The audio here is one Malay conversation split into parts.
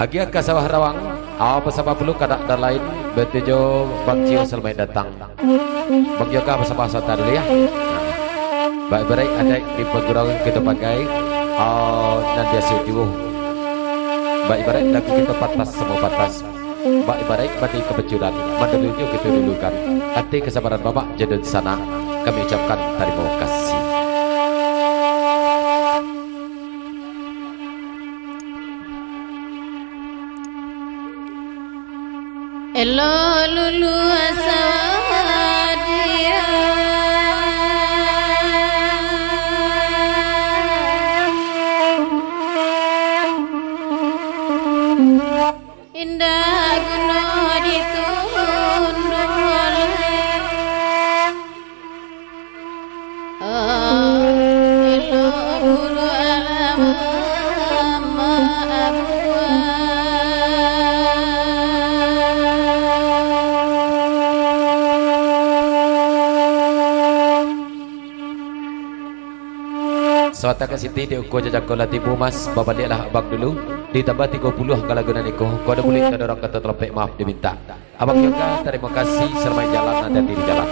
Agia ka sawah rawang apa sama perlu kada dan lain betujo Bang Cio selmai datang. Bang Yoga bahasa-bahasa dulu ya. Baik baik ada di pergurauan kita pakai nanti suju. Baik baik lagu kita patas semua patas. Baik baik bagi kebetulan mandulunya kita dulukan. Hati kesabaran Bapak jadi di sana kami ucapkan terima kasih. Elo lulu asadia indah gunung ditundul elo guru alam Suatu ke Siti di uko jajak kola tipu mas babaliklah abang dulu ditambah 30 kalagunan iko kau ada boleh ada orang kata terlempek maaf diminta abang juga terima kasih sermai jalan ada di jalan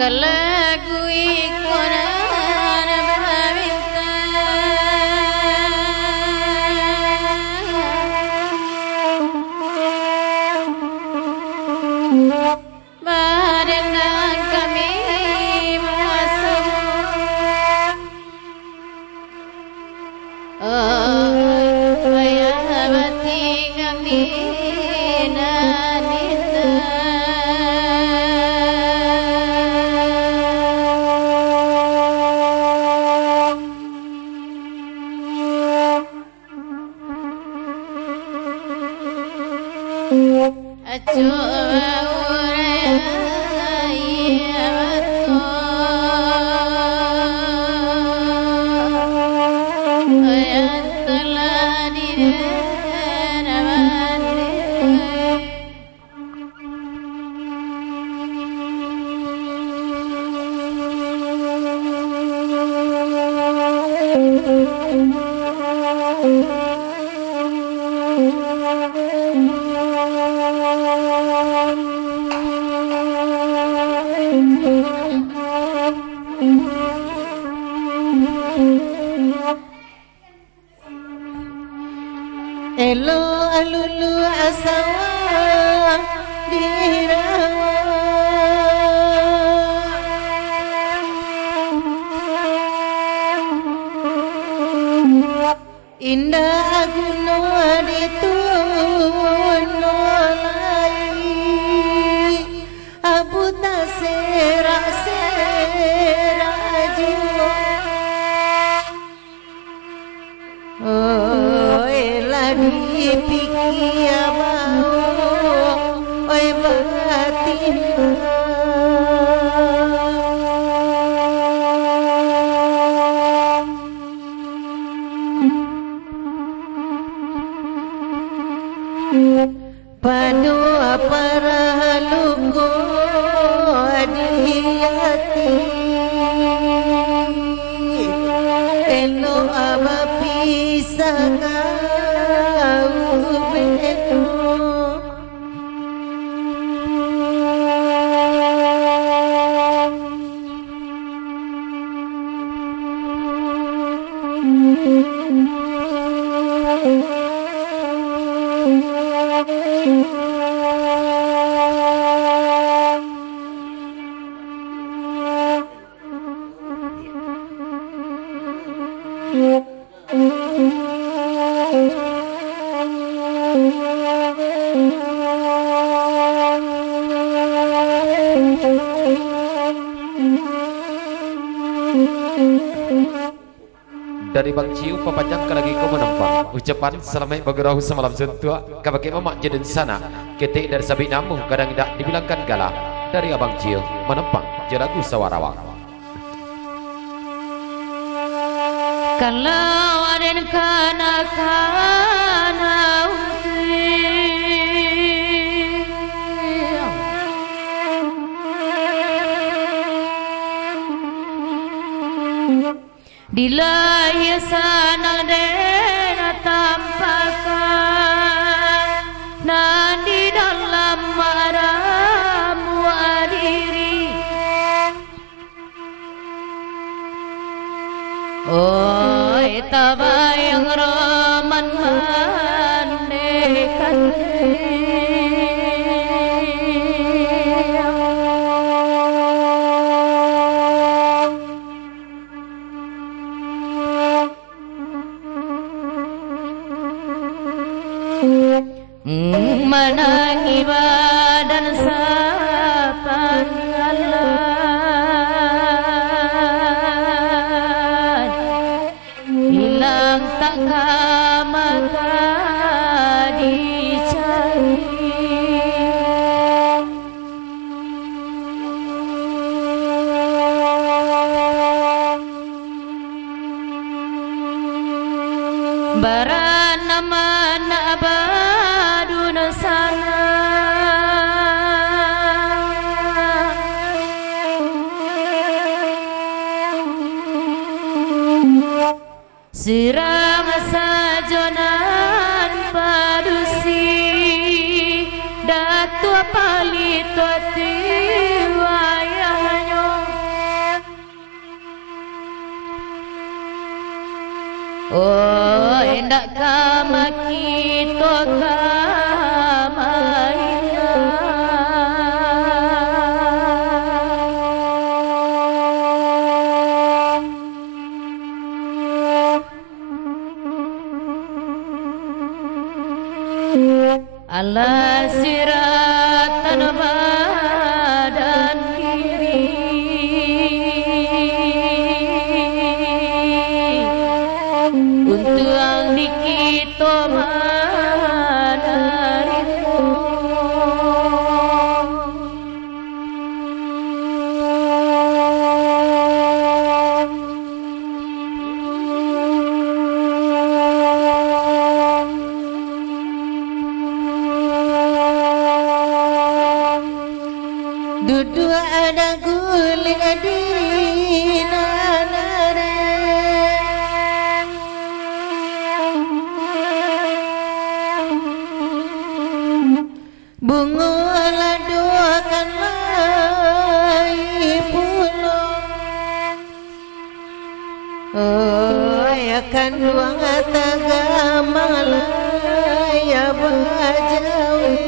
kalagu ikona Elo alulu asawa dirawa indah gunung ditundulai abu tasera sera jiwa dipikir bau oi batin padu para lugu adiyati elo aba pisaka dari Bang Ciu papajang lagi kau menempang ucapan selamat bergerau semalam sentua kabake mamak jadi sana ketik dari sabit namu kadang tidak dibilangkan galah dari Abang Ciu menempang jeragu sawarawang kalau ada kana Ilahi sana dena tampakan nan di dalam maramu adiri. Oi tabayang raman mandekan menangi badan sapan alat hilang tak maka dicari barana mana abadun sana sirang sajonan padusi datu palito tiwayahnya oh endak kamaki to kamainya ala siratan badan diri untuk ang dikito manarimu Dudu ada guling adina bunga ladu akan lai pulang oh ya kan ruang atagama ya bajawe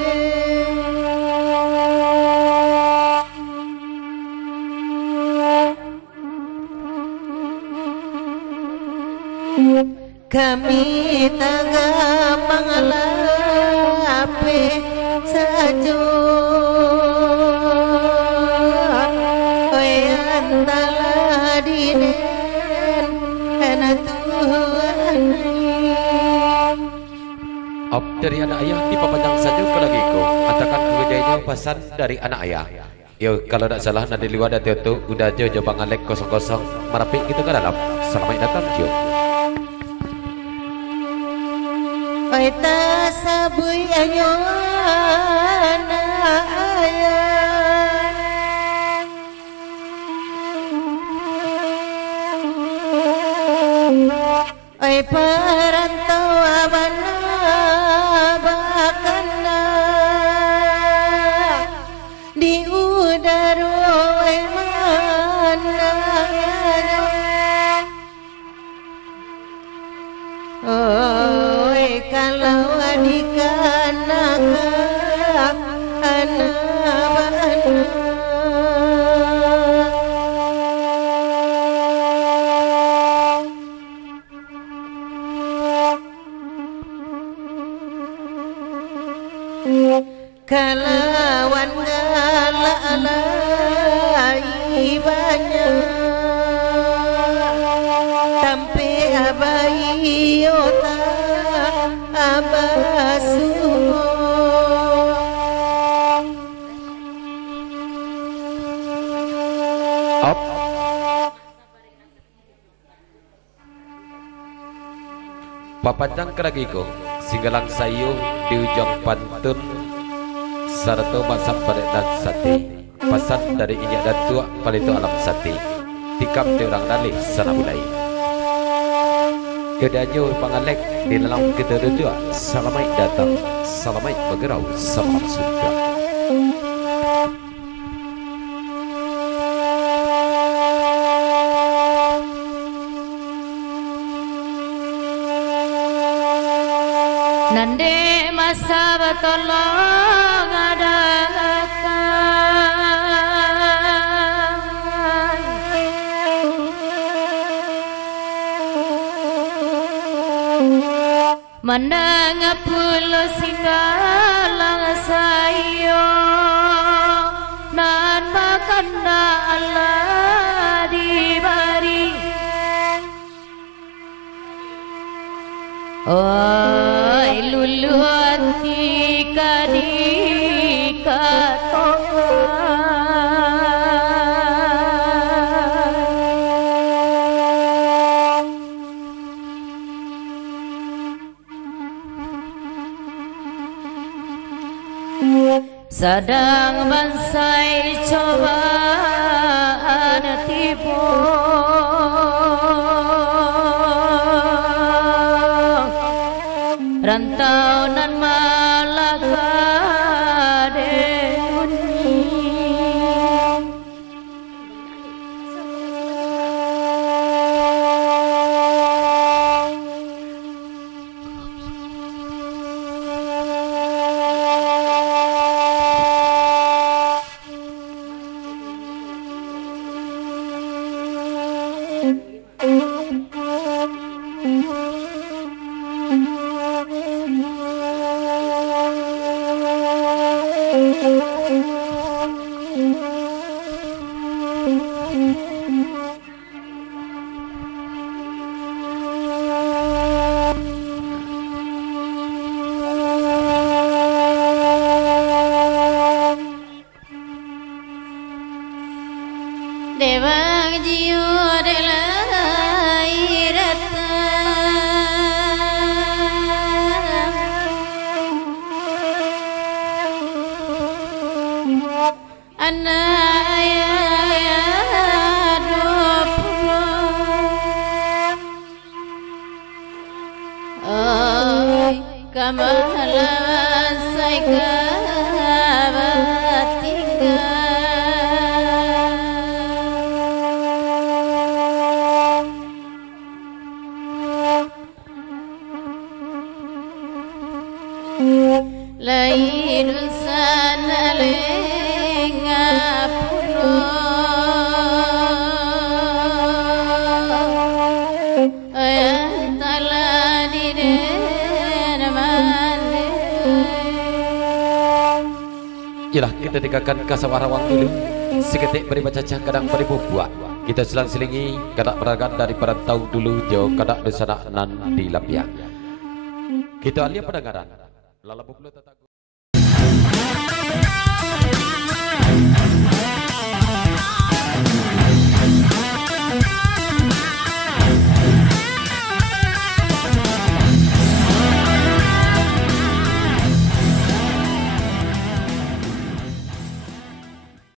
kami tagamang lape sajo oyan taladinen ana Tuhan dari anak ayah di papajang saja ke lagi ko atakan kejadiannya pesan dari anak ayah. Yo kalau tidak salah nanti liwat itu udah jauh bangalek 00 merapik gitu ke dalam. Selamat datang Jo. oi ta sabuy anyo ana ayah oi parantau abana bakana di udara oi mana oi kalau adikana anak kalawan galai banyak tampe abai ota abasu Up. Papajang ke lagi ko singgalang sayu di ujung pantun sarto masak pada dan sate pesan dari inyak dan tua palito alam sate tikap di orang dalih sana mulai kedanyo pangalek di dalam kita dua. Selamat datang, selamat bergerau, selamat surga. Nande masa batolong adakan Mandang pulo singgalang sayo nan makanda Allah dibari Oi luluati kadika sedang bansai cobaan tipu rantau nan malaka denuni Dewang jiwa Kamahalan say lain sana lenga puno ayatala di mande Yalah kita tinggalkan kasawarawang dulu seketik beri baca kadang beri buah kita selang-selingi kadak peragaan daripada tahun dulu jauh kadak desana nan di lapiang kita alia pendengaran lalabu